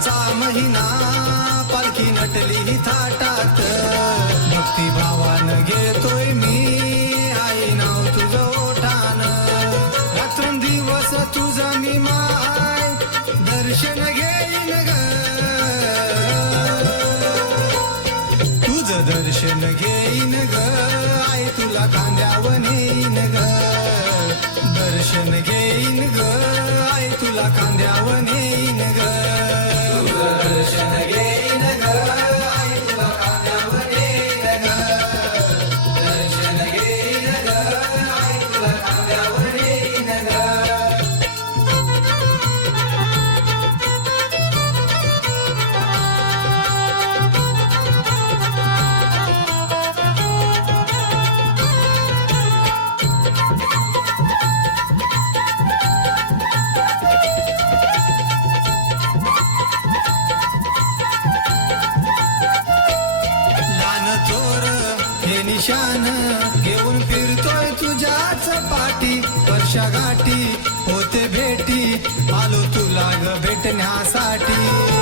शिमग्याचा महिना पालखी नटली थाटात भक्तिभावानं घेतोय मी आई नाव तुझं ओठान रात्रंदिवस तुझं मी माय दर्शन घेईन ग तुझं दर्शन घेईन ग आई तुला खांद्यावर नेईन ग दर्शन घेईन ग आई तुला खांद्यावर नेईन ग तुझं दर्शन घेईन ग आई तुला खांद्यावर नेईन ग दर्शन घेईन ग आई तुला खांद्यावर नेईन ग निशान घेऊन फिरतोय तुझ्याच पाठी वर्षा गाठी होते भेटी आलो तुला ग भेटण्यासाठी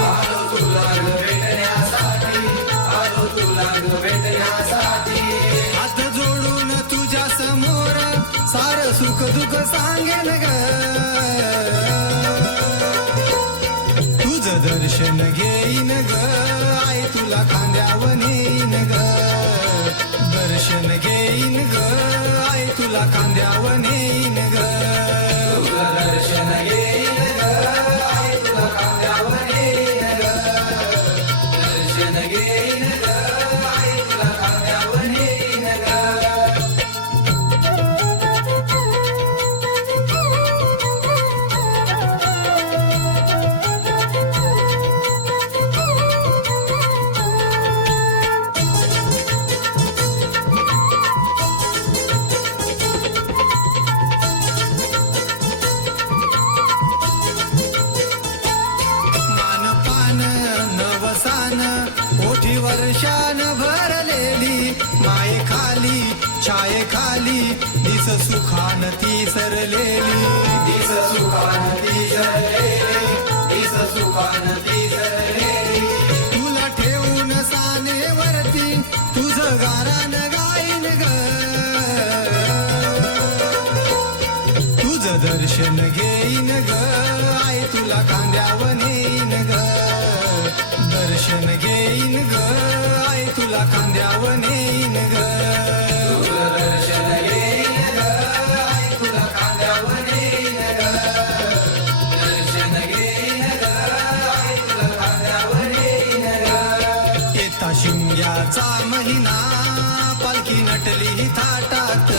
आलो तुला ग भेटण्यासाठी आलो तुला ग भेटण्यासाठी हात जोडून तुझ्या समोर सार सुख दुःख सांगेन ग तुझं दर्शन घेईन ग आई तुला खांद्यावर नेईन ग दर्शन घेईन ग आई तुला खांद्यावर नेईन ग तुझं दर्शन घेईन ग आई तुला खांद्यावर नेईन ग दर्शन घेईन ग आई तुला खांद्यावर नेईन ग ओठी वर्षान भरलेली माये खाली छाये खाली दिस सुखान ती सरलेली दिस सुखान ती सरलेली दिस सुखान ती सरलेली तुला ठेवून सानेवरती तुझं गारान गाईन ग तुझं दर्शन घेईन ग आई तुला खांद्यावर नेईन ग दर्शन घेईन ग आई तुला खांद्यावर नेईन ग तुझं दर्शन घेईन ग आई तुला खांद्यावर नेईन ग दर्शन घेईन ग आई तुला खांद्यावर नेईन ग येता शिमग्याचा महिना पालखी नटली थाटात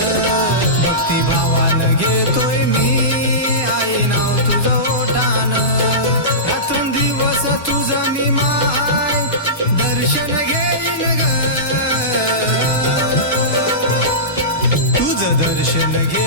भक्तिभावानं घेतोय मी आई नाव तुझं ओठान रात्रंदिवस तुझं मी माय दर्शन घेईन ग तुझं दर्शन घे